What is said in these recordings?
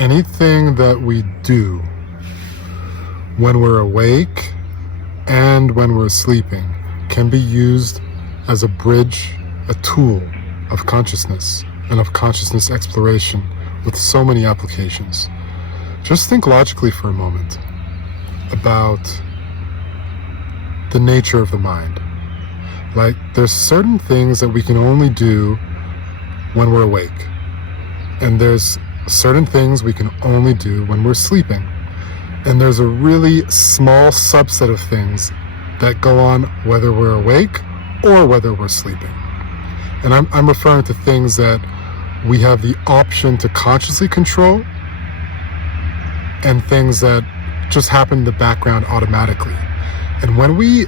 Anything that we do when we're awake and when we're sleeping can be used as a bridge, a tool of consciousness and of consciousness exploration with so many applications. Just think logically for a moment about the nature of the mind. Like, there's certain things that we can only do when we're awake, and there's certain things we can only do when we're sleeping. And there's a really small subset of things that go on whether we're awake or whether we're sleeping. And I'm referring to things that we have the option to consciously control and things that just happen in the background automatically. And when we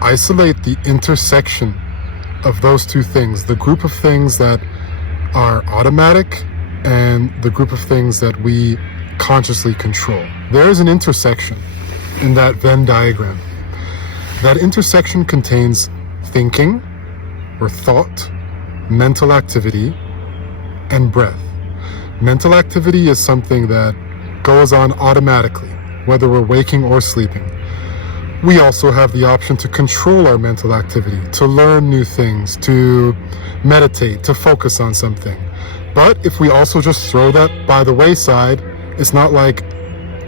isolate the intersection of those two things, the group of things that are automatic and the group of things that we consciously control, there is an intersection in that Venn diagram. That intersection contains thinking or thought, mental activity, and breath. Mental activity is something that goes on automatically, whether we're waking or sleeping. We also have the option to control our mental activity, to learn new things, to meditate, to focus on something. But if we also just throw that by the wayside, it's not like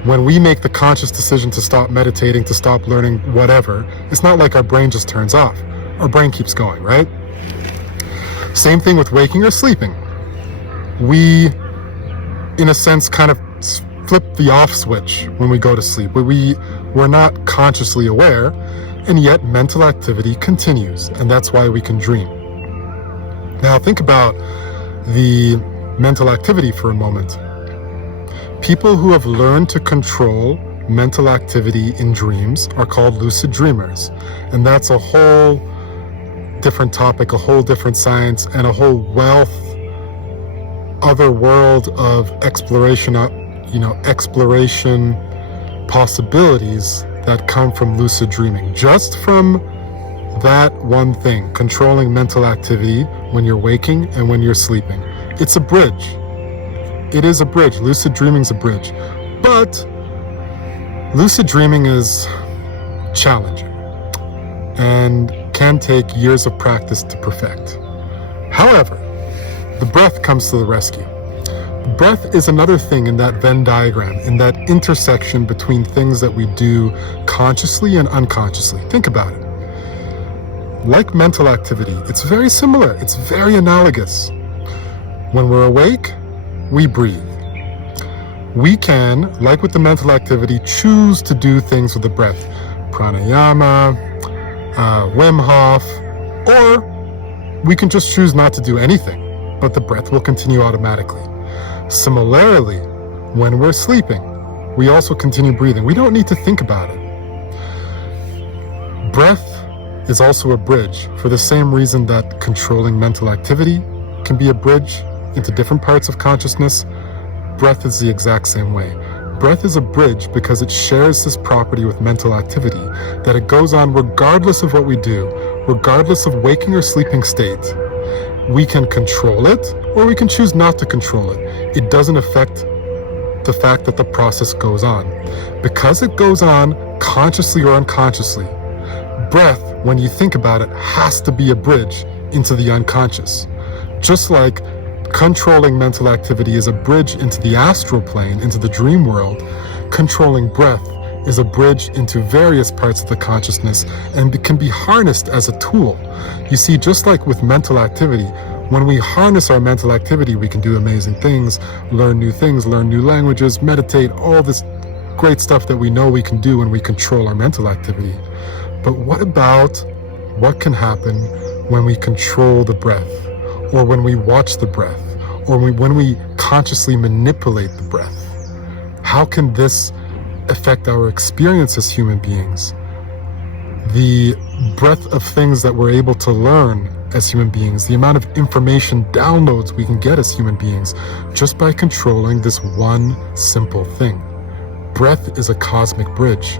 when we make the conscious decision to stop meditating, to stop learning whatever, it's not like our brain just turns off. Our brain keeps going, right? Same thing with waking or sleeping. We, in a sense, kind of flip the off switch when we go to sleep. We're not consciously aware, and yet mental activity continues, and that's why we can dream. Now think about the mental activity for a moment. People who have learned to control mental activity in dreams are called lucid dreamers, and that's a whole different topic, a whole different science, and a whole wealth, other world of exploration possibilities that come from lucid dreaming. Just from that one thing, controlling mental activity when you're waking and when you're sleeping. It's a bridge. It is a bridge. Lucid dreaming's a bridge. But lucid dreaming is challenging and can take years of practice to perfect. However, the breath comes to the rescue. Breath is another thing in that Venn diagram, in that intersection between things that we do consciously and unconsciously. Think about it. Like mental activity, it's very similar. It's very analogous. When we're awake, we breathe. We can, like with the mental activity, choose to do things with the breath. Pranayama, Wim Hof, or we can just choose not to do anything, but the breath will continue automatically. Similarly, when we're sleeping, we also continue breathing. We don't need to think about it. Breath is also a bridge for the same reason that controlling mental activity can be a bridge into different parts of consciousness. Breath is the exact same way. Breath is a bridge because it shares this property with mental activity, that it goes on regardless of what we do, regardless of waking or sleeping state. We can control it, or we can choose not to control it. It doesn't affect the fact that the process goes on. Because it goes on consciously or unconsciously, breath, when you think about it, has to be a bridge into the unconscious. Just like controlling mental activity is a bridge into the astral plane, into the dream world, controlling breath is a bridge into various parts of the consciousness, and it can be harnessed as a tool. You see, just like with mental activity, when we harness our mental activity, we can do amazing things, learn new languages, meditate, all this great stuff that we know we can do when we control our mental activity. But what about what can happen when we control the breath, or when we watch the breath, or when we consciously manipulate the breath? How can this affect our experience as human beings? The breadth of things that we're able to learn as human beings, the amount of information downloads we can get as human beings just by controlling this one simple thing. Breath is a cosmic bridge.